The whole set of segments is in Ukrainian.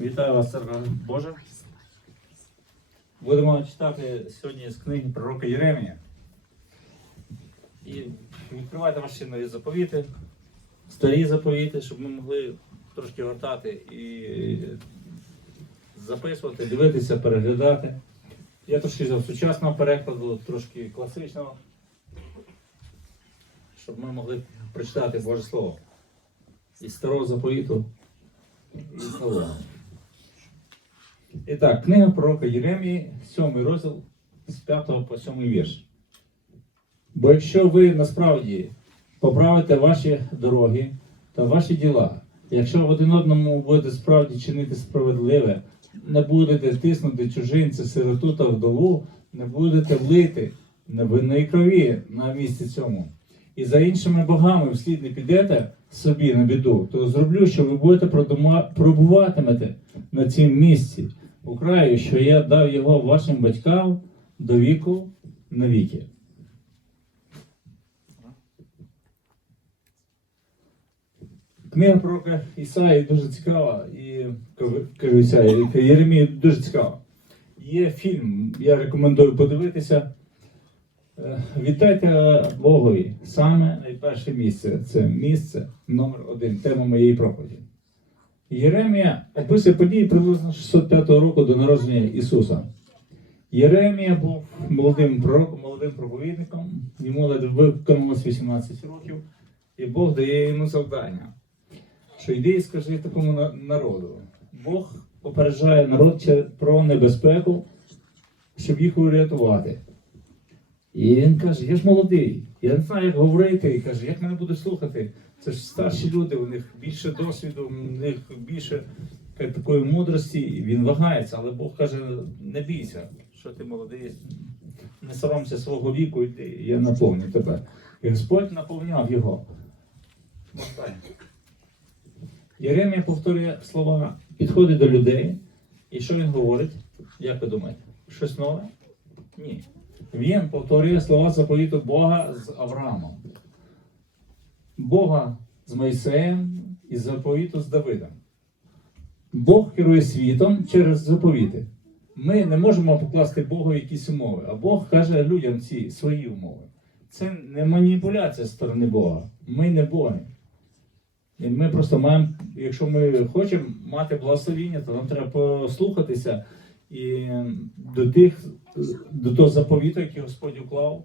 Вітаю вас, церква Божа. Будемо читати сьогодні з книги пророка Єремія. І відкривайте ваші нові заповіти, старі заповіти, щоб ми могли трошки гортати і записувати, дивитися, переглядати. Я трошки взяв сучасного перекладу, трошки класичного, щоб ми могли прочитати Боже Слово із старого заповіту і з нового. І так, книга пророка Єремії, 7 розділ з 5 по 7 вірш. Бо якщо ви насправді поправите ваші дороги та ваші діла, якщо в один одному будете справді чинити справедливе, не будете тиснути чужинця, сироту та вдову, не будете влити невинної крові на місці цьому. І за іншими богами вслід не підете собі на біду, то зроблю, що ви будете пробуватимете на цім місці, у краю, що я дав його вашим батькам до віку навіки. Книга пророка Ісаї дуже цікава, і кажу- Ісаї, Єремії дуже цікава. Є фільм, я рекомендую подивитися. Е, Віддайте Богові саме найперше місце. Це місце номер один, тема моєї проповіді. Єремія описує події приблизно 605 року до народження Ісуса. Єремія був молодим пророком, молодим проповідником, йому ледве виконалось 18 років, і Бог дає йому завдання, що йди і скажи такому народу. Бог попереджає народ про небезпеку, щоб їх урятувати. І він каже: я ж молодий, я не знаю, як говорити. І каже, як мене будуть слухати? Це ж старші люди, у них більше досвіду, у них більше такої мудрості. Він вагається, але Бог каже: не бійся, що ти молодий, не соромся свого віку, йди, я наповню тебе. І Господь наповняв його. Єремія повторює слова, підходить до людей. І що він говорить? Як ви думаєте? Щось нове? Ні. Він повторює слова заповіту Бога з Авраамом. Бога з Мойсеєм і заповіту з Давидом. Бог керує світом через заповіти. Ми не можемо покласти Богу якісь умови, а Бог каже людям ці свої умови. Це не маніпуляція з сторони Бога. Ми не боги. І ми просто маємо, якщо ми хочемо мати благословіння, то нам треба послухатися і до тих, до того заповіту, який Господь уклав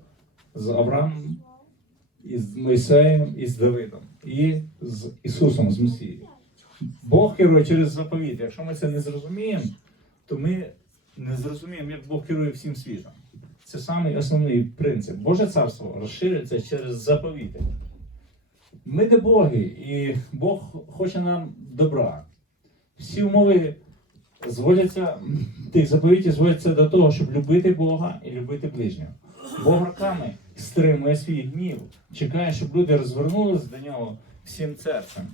з Авраамом, і з Мойсеєм, і з Давидом, і з Ісусом, з Месією. Бог керує через заповіт. Якщо ми це не зрозуміємо, то ми не зрозуміємо, як Бог керує всім світом. Це самий основний принцип. Боже царство розширюється через заповіти. Ми не боги, і Бог хоче нам добра. Всі умови зводяться, тих заповітів зводяться до того, щоб любити Бога і любити ближнього. Бог роками стримує свій гнів, чекає, щоб люди розвернулися до нього всім серцем.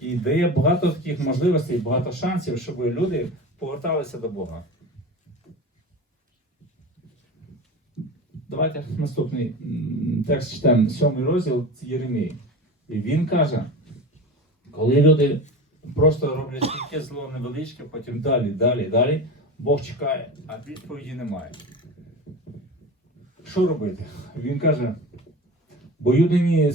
І дає багато таких можливостей, багато шансів, щоб люди поверталися до Бога. Давайте наступний текст читаємо, сьомий розділ Єремії. І він каже, коли люди просто роблять тільки зло невеличке, потім далі, далі, далі, Бог чекає, а відповіді немає. Що робити? Він каже, бо юдині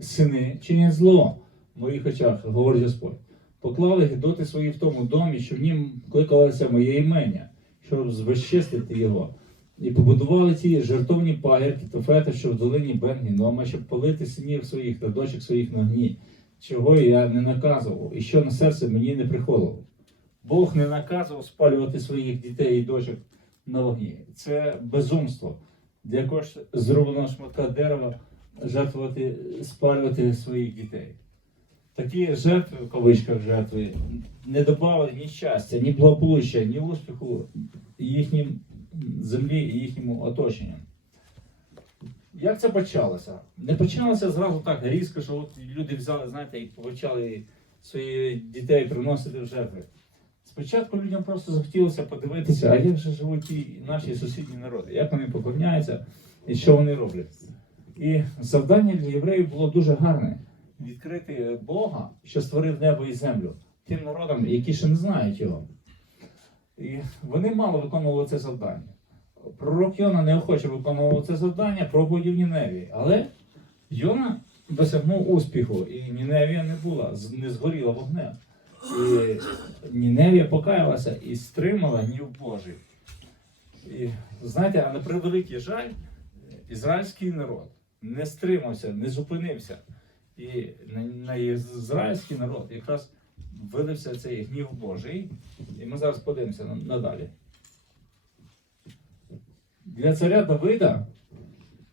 сини чинять зло в моїх очах, говорить Господь. Поклали гідоти свої в тому домі, що в нім кликалося моє імення, щоб звещестити його. І побудували ті жертовні пагірки Тофета, що в долині Бенгінома, щоб палити синів своїх та дочок своїх на гні, чого я не наказував, і що на серце мені не приходило. Бог не наказував спалювати своїх дітей і дочок на вогні. Це безумство. Для якогось зробленого шматка дерева жертвувати, спалювати своїх дітей. Такі жертви, в кавичках жертви, не додали ні щастя, ні благополуччя, ні успіху їхнім землі і їхньому оточенню. Як це почалося? Не почалося зразу так різко, що от люди взяли, знаєте, і почали своїх дітей приносити в жертви. Спочатку людям просто захотілося подивитися, а як же живуть ті наші сусідні народи, як вони поклоняються і що вони роблять. І завдання для євреїв було дуже гарне відкрити Бога, що створив небо і землю, тим народам, які ще не знають його. І вони мало виконували це завдання. Пророк Йона неохоче виконував це завдання проповіді в Ніневії. Але Йона досягнув успіху, і Ніневія не була, не згоріла вогнем. І Ніневія покаялася і стримала гнів Божий. І знаєте, а на превеликий жаль, ізраїльський народ не стримався, не зупинився. І на, на ізраїльський народ якраз вилився цей гнів Божий. І ми зараз подивимося надалі. Для царя Давида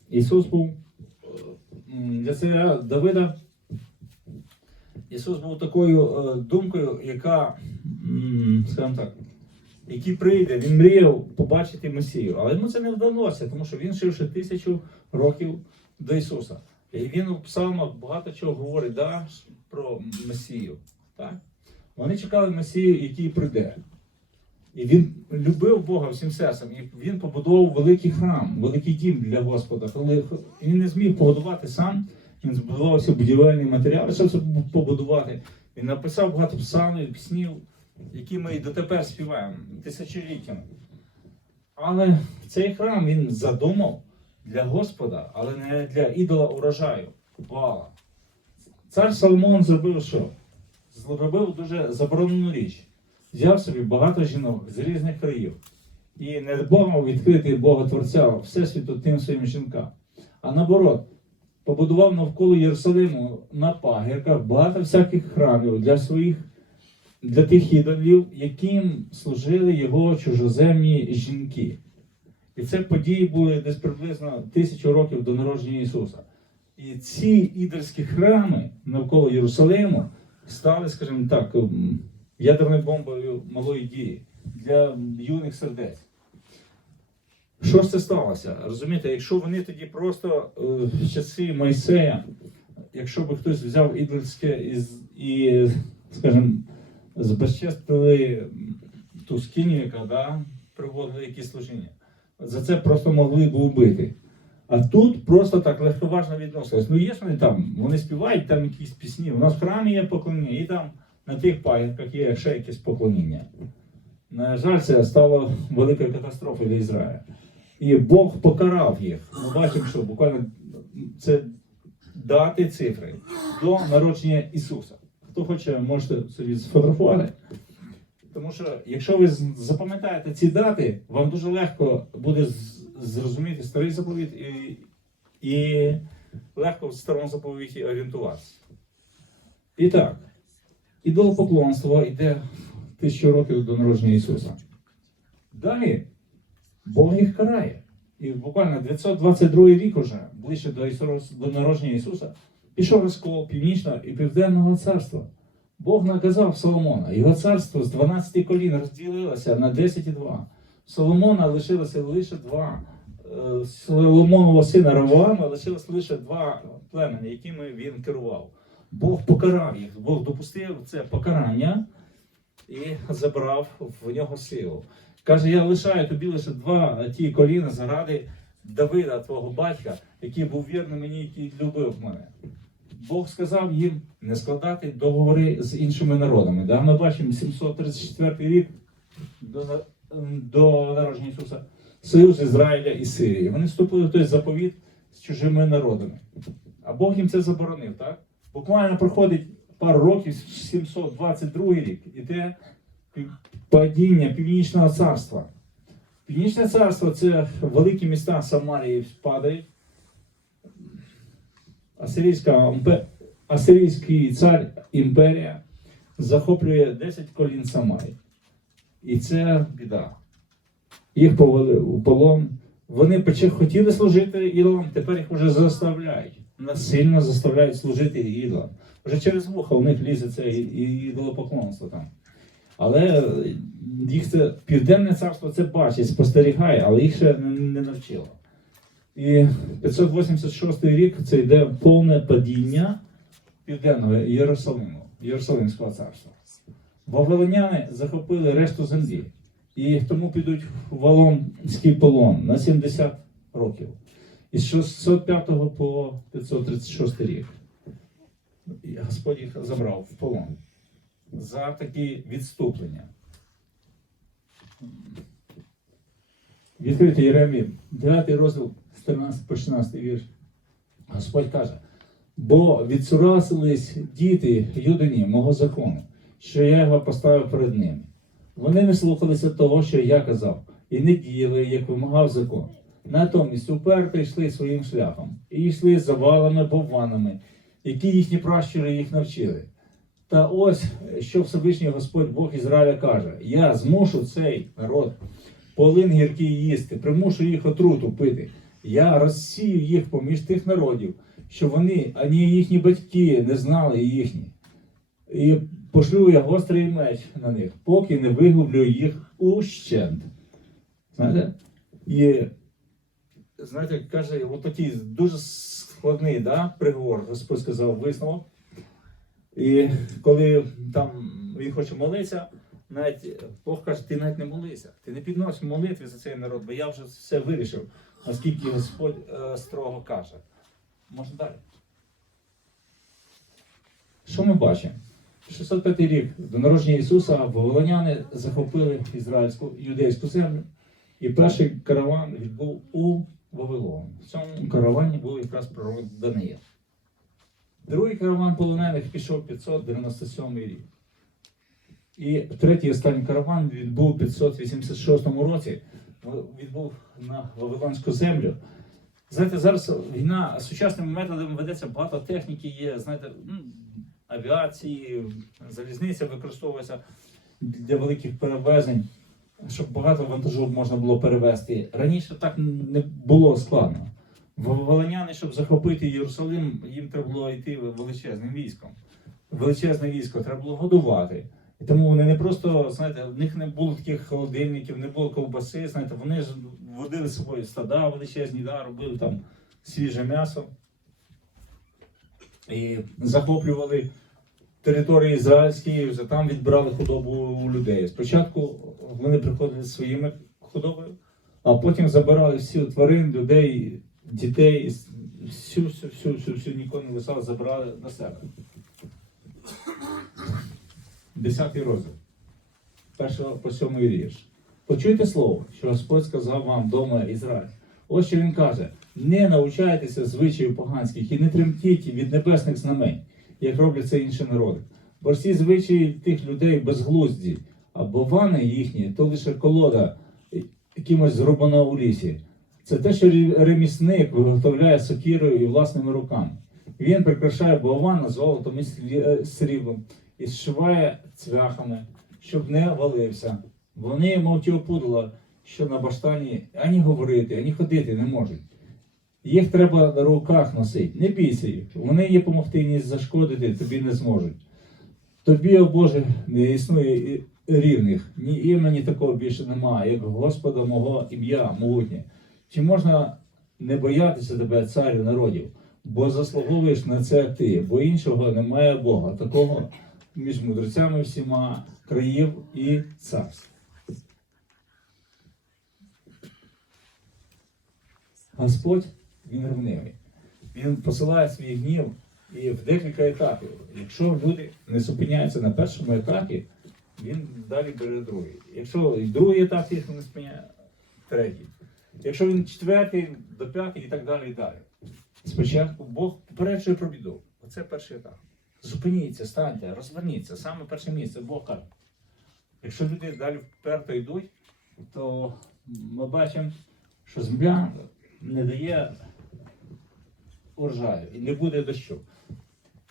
Ісус був для царя Давида Ісус був такою е, думкою, яка, скажімо так, який прийде, він мріяв побачити Месію, але йому це не вдалося, тому що він жив ще тисячу років до Ісуса. І він у псалмах багато чого говорить да, про Месію. Так? Вони чекали Месію, який прийде. І він любив Бога всім серцем, і він побудував великий храм, великий дім для Господа. Коли він не зміг побудувати сам, він збудувався будівельні матеріали, щоб це побудувати. Він написав багато псалмів, піснів, які ми і дотепер співаємо тисячоліттями. Але цей храм він задумав для Господа, але не для ідола урожаю, Бала. Цар Соломон зробив що? Зробив дуже заборонену річ. Взяв собі багато жінок з різних країв і не дбав відкрити Бога Творця Всесвіту тим своїм жінкам. А наоборот, побудував навколо Єрусалиму на пагірках багато всяких храмів для своїх, для тих ідолів, яким служили його чужоземні жінки. І це події були десь приблизно тисячу років до народження Ісуса. І ці ідольські храми навколо Єрусалиму стали, скажімо так, ядерною бомбою малої дії для юних сердець. Що ж це сталося? Розумієте, якщо вони тоді просто е, в часи Мойсея, якщо би хтось взяв ідольське і, і скажімо, збезчестили ту скиню, яка да, приводили якісь служіння, за це просто могли б убити. А тут просто так легковажно відносились. Ну є ж вони там, вони співають там якісь пісні. У нас в храмі є поклоніння, і там на тих пагірках є ще якесь поклоніння. На жаль, це стало великою катастрофою для Ізраїля. І Бог покарав їх. Ми бачимо, що буквально це дати цифри до народження Ісуса. Хто хоче, можете собі сфотографувати. Тому що якщо ви запам'ятаєте ці дати, вам дуже легко буде зрозуміти старий заповіт і, і легко в старому заповіті орієнтуватися. І так, ідолопоклонство йде тисячу років до народження Ісуса. Далі Бог їх карає. І буквально 922 рік уже, ближче до, Ісус, до народження Ісуса, пішов розкол Північного і Південного царства. Бог наказав Соломона, його царство з 12 колін розділилося на 10 і 2. Соломона лишилося лише два. Е, Соломонового сина Равоама лишилось лише два племені, якими він керував. Бог покарав їх, Бог допустив це покарання і забрав в нього силу. Каже: я лишаю тобі лише два ті коліна заради Давида, твого батька, який був вірний мені, який любив мене. Бог сказав їм не складати договори з іншими народами. Да? Ми бачимо 734 рік до, до народження Ісуса, Союз Ізраїля і Сирії. Вони вступили в той заповіт з чужими народами. А Бог їм це заборонив, так? Буквально проходить пару років, 722 рік, іде падіння Північного царства. Північне царство це великі міста Самарії падають. Асирійський цар імперія захоплює 10 колін Самарії. І це біда. Їх повели у полон. Вони хотіли служити ідолам, тепер їх вже заставляють. Насильно заставляють служити ідолам. Вже через вуха у них лізе це ідолопоклонство там. Але їх це південне царство це бачить, спостерігає, але їх ще не, навчило. І 586 рік це йде повне падіння південного Єрусалиму, Єрусалимського царства. Вавилоняни захопили решту землі і тому підуть в Валонський полон на 70 років. Із 605 по 536 рік. І Господь їх забрав в полон. за такі відступлення. Відкрити Єремії, 9 розділ з 13 по 16 вірш. Господь каже: бо відсурасились діти юдині мого закону, що я його поставив перед ними. Вони не слухалися того, що я казав, і не діяли, як вимагав закон. Натомість уперто йшли своїм шляхом і йшли завалами бовванами, які їхні пращури їх навчили. Та ось що Всевишній Господь Бог Ізраїля каже: Я змушу цей народ полин гіркий їсти, примушу їх отруту пити. Я розсію їх поміж тих народів, що вони, ані їхні батьки не знали їхні. І пошлю я гострий меч на них, поки не виглублю їх ущент. Знаєте? Знаєте, каже, от такий дуже складний да, приговор, Господь сказав висновок. І коли там він хоче молитися, навіть Бог каже, ти навіть не молися, ти не підносиш молитви за цей народ, бо я вже все вирішив, наскільки Господь е, строго каже. Можна далі. Що ми бачимо? 605 рік до народження Ісуса вавилоняни захопили ізраїльську юдейську землю, і перший караван відбув у Вавилон. В цьому каравані був якраз пророк Даниїл. Другий караван полонених пішов 597 рік. І третій останній караван відбув у 586 році, відбув на Вавилонську землю. Знаєте, зараз війна сучасними методами ведеться, багато техніки є, знаєте, авіації, залізниця використовується для великих перевезень, щоб багато вантажів можна було перевезти. Раніше так не було складно. Волоняни, щоб захопити Єрусалим, їм треба було йти величезним військом. Величезне військо треба було годувати. І тому вони не просто, знаєте, в них не було таких холодильників, не було ковбаси, знаєте, вони ж водили з собою стада величезні, да, робили там свіже м'ясо і захоплювали території ізраїльські, вже там відбирали худобу у людей. Спочатку вони приходили зі своїми худобою, а потім забирали всі тварин, людей, дітей, всю, всю, всю, всю, всю нікого не лишали, забирали на себе. Десятий розділ. Першого по сьомий вірш. Почуйте слово, що Господь сказав вам дома Ізраїль. Ось що він каже: не навчайтеся звичаїв поганських і не тремтіть від небесних знамень, як роблять це інші народи. Бо всі звичаї тих людей безглузді, а бовани їхні то лише колода якимось зрубана у лісі. Це те, що ремісник виготовляє сокірою і власними руками. Він прикрашає бована золотом і е, сріблом і зшиває цвяхами, щоб не валився. Вони, мов ті опудала, що на баштані ані говорити, ані ходити не можуть. Їх треба на руках носити. Не бійся їх. Вони їй помогти ні зашкодити тобі не зможуть. Тобі, о Боже, не існує рівних, ні імені такого більше немає, як Господа мого ім'я могутнє. Чи можна не боятися тебе, царю народів, бо заслуговуєш на це ти, бо іншого немає Бога, такого між мудрецями всіма країв і царств. Господь, він ревнивий. Він посилає свій гнів і в декілька етапів. Якщо люди не зупиняються на першому етапі, він далі бере другий. Якщо другий етап їх не спиняє, третій. Якщо він четвертий, до п'ятий і так далі і далі. Спочатку Бог попереджує про біду. Оце перший етап. Зупиніться, станьте, розверніться. Саме перше місце Бог каже. Якщо люди далі вперто йдуть, то ми бачимо, що земля не дає урожаю і не буде дощу.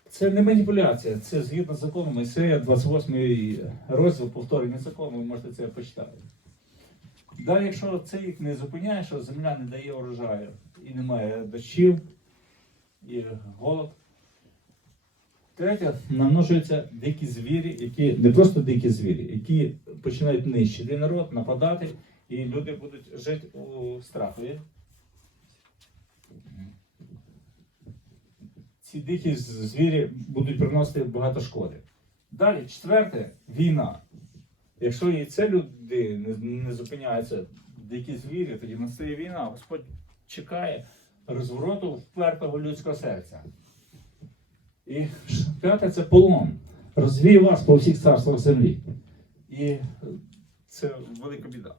Це не маніпуляція, це згідно з законом Мойсея, 28 розділ повторення закону, ви можете це почитати. Далі, якщо це їх не зупиняє, що земля не дає урожаю і немає дощів, і голод. Третє, намножуються дикі звірі, які не просто дикі звірі, які починають нищити народ, нападати, і люди будуть жити у страхові. Ці дикі звірі будуть приносити багато шкоди. Далі, четверте, війна. Якщо і це люди не, зупиняються, дикі звірі, тоді настає війна. Господь чекає розвороту впертого людського серця. І п'яте це полон. розвію вас по всіх царствах землі. І це велика біда.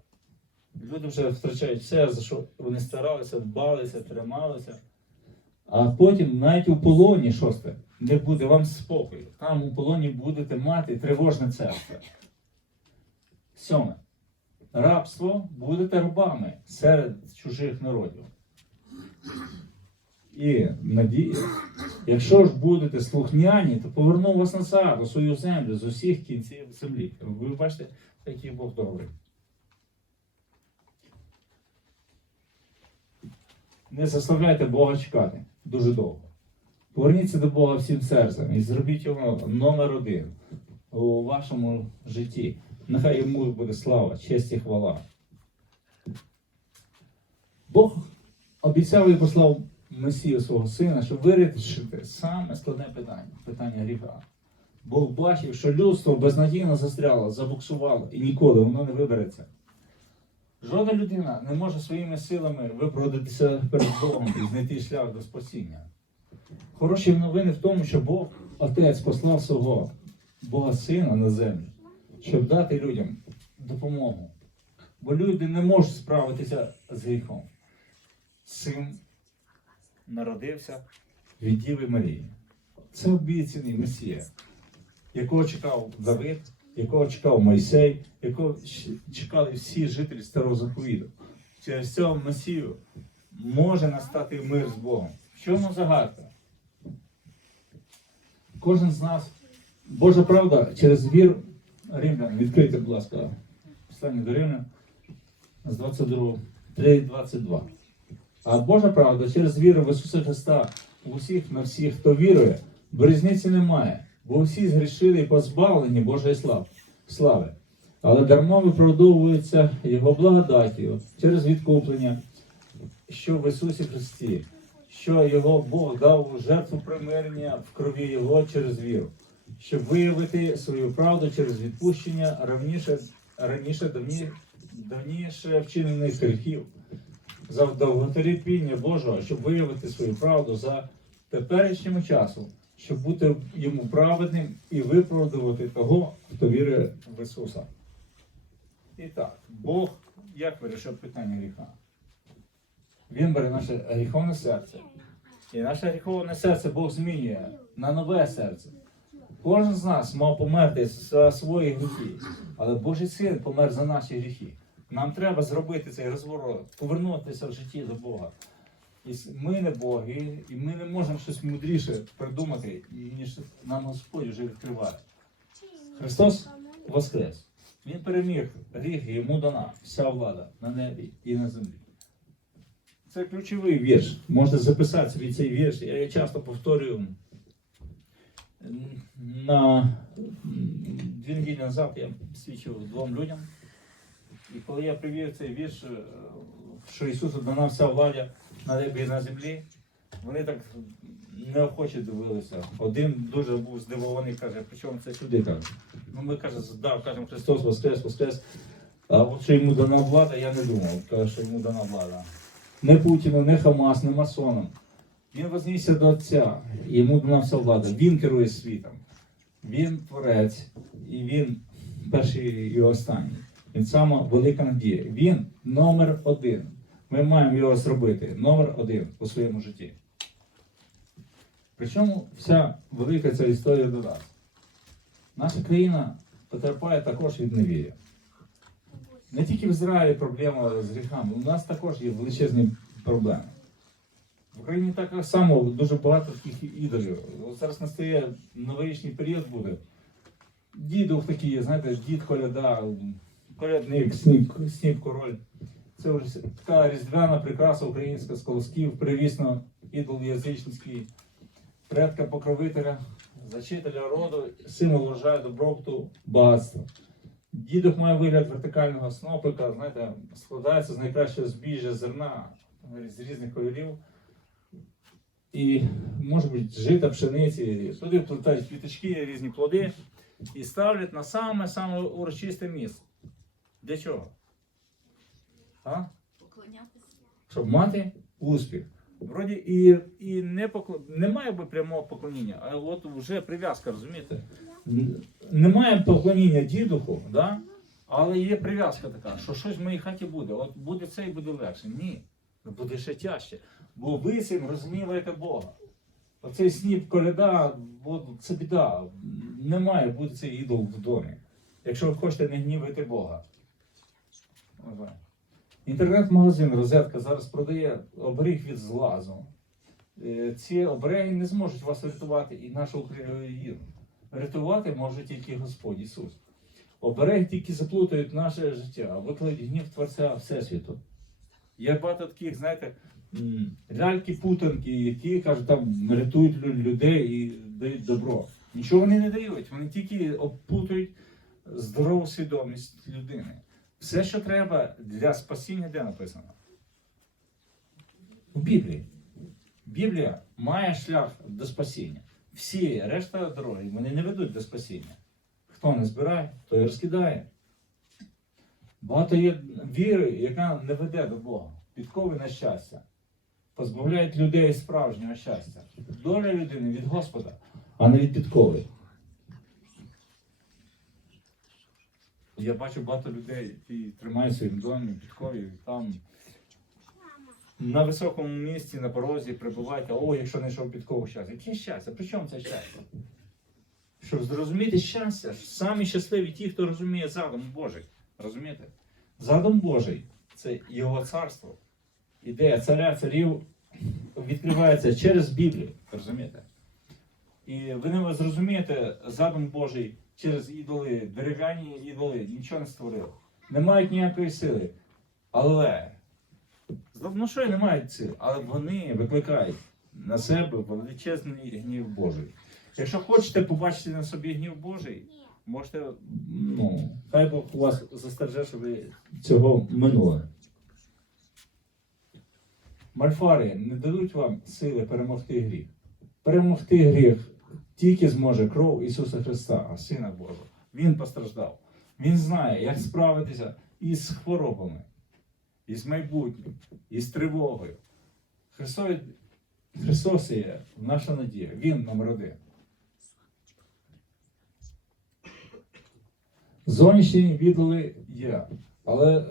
Люди вже втрачають все, за що вони старалися, дбалися, трималися. А потім навіть у полоні, шосте, не буде вам спокою. Там у полоні будете мати тривожне серце. Сьоме. Рабство будете рабами серед чужих народів. І надія, якщо ж будете слухняні, то поверну вас назад у свою землю з усіх кінців землі. Ви бачите, який Бог добрий. Не заставляйте Бога чекати дуже довго. Поверніться до Бога всім серцем і зробіть його номер один у вашому житті. Нехай йому буде слава, честь і хвала. Бог обіцяв і послав Месію свого сина, щоб вирішити саме складне питання питання гріха. Бог бачив, що людство безнадійно застряло, забуксувало і ніколи воно не вибереться. Жодна людина не може своїми силами виправдатися перед Богом і знайти шлях до спасіння. Хороші новини в тому, що Бог, Отець, послав свого Бога Сина на землю, щоб дати людям допомогу. Бо люди не можуть справитися з гріхом. Син народився від Діви Марії. Це обіцяний Месія, якого чекав Давид, якого чекав Мойсей, якого чекали всі жителі Старого Заповіту. Через цього Месію може настати мир з Богом. В чому загадка? Кожен з нас, Божа правда, через віру Римлян, відкрийте, будь ласка, послання до Римлян з 22, 3, 22. А Божа правда через віру в Ісуса Христа у всіх на всіх, хто вірує, бо різниці немає, бо всі згрішили і позбавлені Божої слави. Але дарма виправдовується Його благодаттю через відкуплення, що в Ісусі Христі, що Його Бог дав у жертву примирення в крові Його через віру, щоб виявити свою правду через відпущення раніше, раніше давні, давніше вчинених гріхів за довготерпіння Божого, щоб виявити свою правду за теперішнім часом, щоб бути йому праведним і виправдувати того, хто вірує в Ісуса. І так, Бог як вирішив питання гріха? Він бере наше гріховне серце. І наше гріховне серце Бог змінює на нове серце. Кожен з нас мав померти за свої гріхи, але Божий син помер за наші гріхи. Нам треба зробити цей розворот, повернутися в житті до Бога. І ми не боги, і ми не можемо щось мудріше придумати, ніж нам Господь вже відкриває. Христос воскрес. Він переміг гріх, йому дана вся влада на небі і на землі. Це ключовий вірш. Можете записати собі цей вірш. Я часто повторюю. На дві неділі назад я свідчив двом людям. І коли я привів цей вірш, е, що Ісусу дана вся влада на небі на землі, вони так неохоче дивилися. Один дуже був здивований, каже, при чому це сюди каже. Ну ми каже, да, кажемо Христос Воскрес, Воскрес. А от що йому дана влада, я не думав. Каже, що йому дана влада. Не Путіну, не Хамас, не масонам. Він вознісся до Отця, йому дана вся влада. Він керує світом. Він творець, і він перший і останній. Він сама велика надія. Він номер один. Ми маємо його зробити номер один у своєму житті. Причому вся велика ця історія до нас. Наша країна потерпає також від невір'я. Не тільки в Ізраїлі проблема з гріхами, у нас також є величезні проблеми. В Україні так само дуже багато таких ідолів. От зараз настає новорічний період буде. Дідух такий, знаєте, дід коляда, колядник, сніп, сніп король. Це вже така різдвяна прикраса українська з колосків, привісно ідол язичницький, предка покровителя, зачителя роду, символ вважає добробуту багатства. Дідух має вигляд вертикального снопика, знаєте, складається з найкращого збіжжя зерна з різних кольорів. І, може бути, жита, пшениці, туди вплетають квіточки, різні плоди і ставлять на саме-саме урочисте місце. Для чого? А? Поклонятися. Щоб мати успіх. Вроді і, і не покл... немає би прямого поклоніння, а от вже прив'язка, розумієте? Немає поклоніння дідуху, да? але є прив'язка така, що щось в моїй хаті буде. От буде це і буде легше. Ні, буде ще тяжче. Бо ви цим розгніваєте Бога. Оцей сніп коляда, от це біда. Не має бути цей ідол в домі. Якщо ви хочете не гнівити Бога. Ага. Інтернет-магазин Розетка зараз продає оберіг від злазу. Е, Ці обереги не зможуть вас рятувати і нашу Україну. Рятувати може тільки Господь Ісус. Обереги тільки заплутають наше життя, викладуть гнів Творця Всесвіту. Є багато таких, знаєте, ляльки-путанки, які кажуть, там рятують людей і дають добро. Нічого вони не дають, вони тільки обплутують здорову свідомість людини. Все, що треба для спасіння, де написано? У Біблії. Біблія має шлях до спасіння. Всі решта дороги вони не ведуть до спасіння. Хто не збирає, той розкидає. Багато є віри, яка не веде до Бога, підкови на щастя, позбавляють людей справжнього щастя. Доля людини від Господа, а не від підкови. Я бачу багато людей, які тримають в домі підкові, там на високому місці, на порозі прибувають, а о, якщо не йшов підкову щастя. Яке щастя? При чому це щастя? Щоб зрозуміти щастя, самі щасливі ті, хто розуміє задум Божий. Розумієте? Задум Божий це його царство. Ідея царя царів відкривається через Біблію. Розумієте? І ви не зрозумієте задум Божий через ідоли, дерев'яні ідоли, нічого не створили. Не мають ніякої сили. Але ну що й не мають сили, але вони викликають на себе величезний гнів Божий. Якщо хочете побачити на собі гнів Божий, можете, ну, хай Бог у вас застереже, щоб ви цього минули. Мальфари не дадуть вам сили перемогти гріх. Перемогти гріх тільки зможе кров Ісуса Христа, Сина Божого. Він постраждав. Він знає, як справитися із хворобами, із майбутнім, із тривогою. Христос, Христос є наша надія. Він номер один. Зовнішні ідоли є, але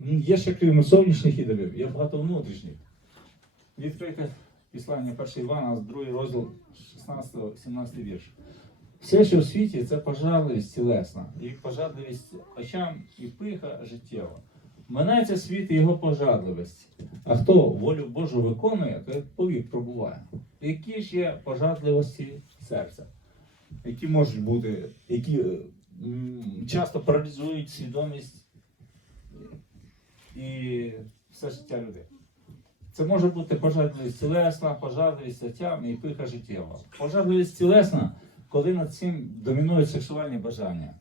є ще крім зовнішніх ідолів, є багато внутрішніх. Відкрийте післання 1 Івана, другий розділ 16-17 вірш. Все, що в світі, це пожадливість тілесна, і пожадливість очам і пиха життєва. Минається світ і його пожадливість. А хто волю Божу виконує, то повік пробуває. Які ж є пожадливості серця, які можуть бути, які часто паралізують свідомість і все життя людей. Це може бути пожадливість тілесна, пожадливість отям і пиха життєва. Пожадливість тілесна, коли над цим домінують сексуальні бажання.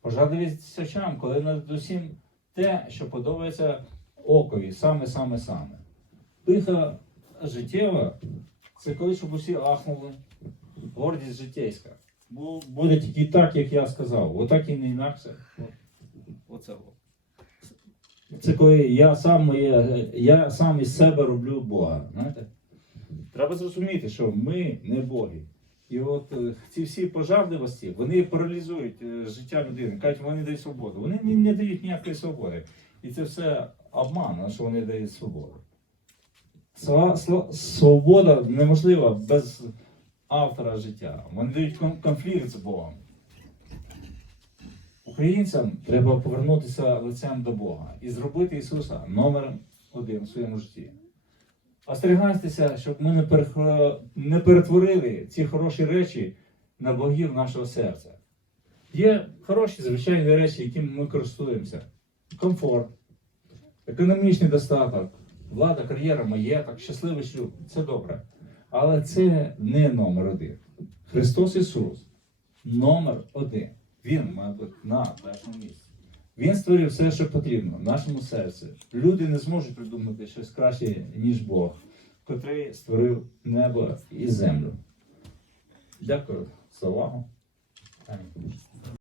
Пожадливість очам, коли над усім те, що подобається окові, саме-саме-саме. Пиха життєва це коли щоб усі ахнули. Гордість життєйська. Бу- Буде тільки так, як я сказав. Отак і не інакше. Оце. Це коли я сам моє, я сам із себе роблю Бога. Знаєте? Треба зрозуміти, що ми не боги. І от е, ці всі пожадливості, вони паралізують е, життя людини. Кажуть, вони дають свободу. Вони не, дають ніякої свободи. І це все обман, що вони дають свободу. Свобода неможлива без автора життя. Вони дають конфлікт з Богом. Українцям треба повернутися лицем до Бога і зробити Ісуса номером один в своєму житті. Остерігайтеся, щоб ми не, перетворили ці хороші речі на богів нашого серця. Є хороші звичайні речі, якими ми користуємося: комфорт, економічний достаток, влада, кар'єра, маєток, щасливий шлюб це добре. Але це не номер один. Христос Ісус номер один. Він має бути на першому місці. Він створив все, що потрібно в нашому серці. Люди не зможуть придумати щось краще, ніж Бог, котрий створив небо і землю. Дякую за увагу. Амінь.